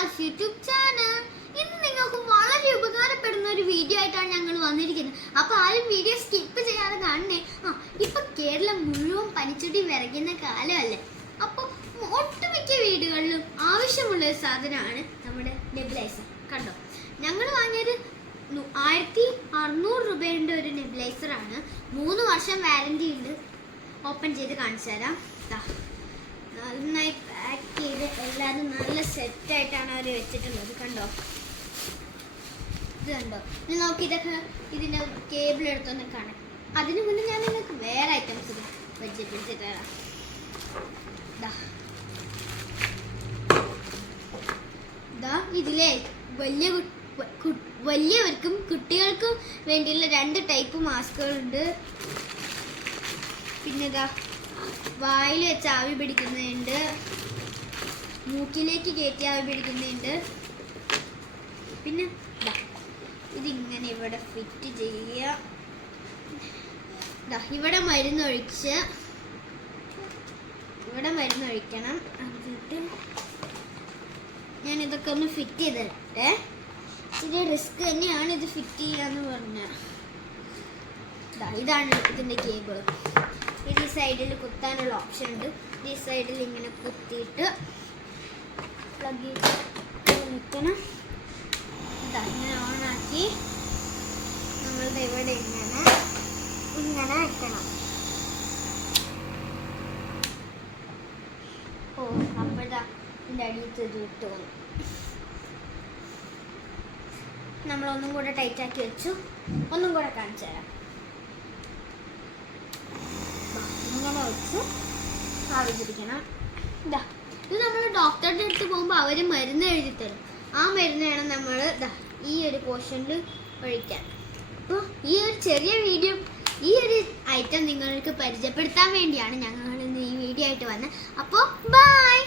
ആൽഫ് YouTube channel. ഇന്ന് നിങ്ങൾക്ക് വളരെ ഉപകാരപ്പെടുന്ന ഒരു വീഡിയോ ആയിട്ടാണ് ഞങ്ങൾ വന്നിരിക്കുന്നത്. അപ്പോൾ ആരും വീഡിയോ സ്കിപ്പ് ചെയ്യാതെ കാണണേ. ഇപ്പം കേരളം മുഴുവൻ പനിച്ചടി വിറയ്ക്കുന്ന കാലമല്ലേ. അപ്പോൾ ഒട്ടുമിക്ക വീടുകളിലും ആവശ്യമുള്ള ഒരു സാധനമാണ് നമ്മുടെ നെബുലൈസർ. കണ്ടോ, ഞങ്ങൾ വാങ്ങിയത് 1600 രൂപയുടെ ഒരു നെബുലൈസറാണ്. 3 വർഷം വാറന്റി ഉണ്ട്. ഓപ്പൺ ചെയ്ത് കാണിച്ചു തരാം. നന്നായി പാക്ക് ചെയ്ത് എല്ലാവരും നല്ല സെറ്റായിട്ടാണ് അവർ വെച്ചിട്ടുള്ളത്. കണ്ടോ, ഇത് കണ്ടോ, നോക്കി ഇതൊക്കെ ഇതിൻ്റെ കേബിൾ എടുത്തൊന്ന് കാണാം. അതിന് മുന്നേ ഞാൻ നിങ്ങൾക്ക് വേറെ ഐറ്റംസ് വെച്ചിട്ട് തരാം. ഇതിലെ വലിയവർക്കും കുട്ടികൾക്കും വേണ്ടിയുള്ള 2 ടൈപ്പ് മാസ്കുകളുണ്ട്. പിന്നെ വായിൽ വെച്ച് ആവി പിടിക്കുന്നുണ്ട്, മൂക്കിലേക്ക് കയറ്റി ആവി പിടിക്കുന്നുണ്ട്. പിന്നെ ഇതിങ്ങനെ ഇവിടെ ഫിറ്റ് ചെയ്യുക. ഇവിടെ മരുന്നൊഴിക്കണം. എന്നിട്ട് ഞാൻ ഇതൊക്കെ ഒന്ന് ഫിറ്റ് ചെയ്തിട്ടെ. ഇച്ചിരി റിസ്ക് തന്നെയാണ് ഇത് ഫിറ്റ് ചെയ്യാന്ന് പറഞ്ഞാൽ. ഇതാണ് ഇതിൻ്റെ കേബിൾ. ഇത് ഈ സൈഡിൽ കുത്താനുള്ള ഓപ്ഷൻ ഉണ്ട്. ഈ സൈഡിൽ ഇങ്ങനെ കുത്തിയിട്ട് പ്ലഗ് വെക്കണം. ഇങ്ങനെ ഓണാക്കി നമ്മളുടെ ഇവിടെ ഇങ്ങനെ വെക്കണം. അപ്പോഴാ ഇതിൻ്റെ അടിയിൽ ഇട്ട് വന്നു. നമ്മളൊന്നും കൂടെ ടൈറ്റാക്കി വെച്ചു. ഒന്നും കൂടെ കാണിച്ചു തരാം. ഇങ്ങനെ വെച്ച് ആവി പിടിക്കണം. ഇത് നമ്മൾ ഡോക്ടറുടെ അടുത്ത് പോകുമ്പോൾ അവർ മരുന്ന് എഴുതി തരും. ആ മരുന്ന് വേണം നമ്മൾ ഈ ഒരു പോർഷനിൽ ഒഴിക്കാൻ. അപ്പോൾ ഈ ഒരു ചെറിയ വീഡിയോ, ഈ ഒരു ഐറ്റം നിങ്ങൾക്ക് പരിചയപ്പെടുത്താൻ വേണ്ടിയാണ് ഞങ്ങൾ ഇന്ന് ഈ വീഡിയോ ആയിട്ട് വന്നത്. അപ്പോൾ ബൈ.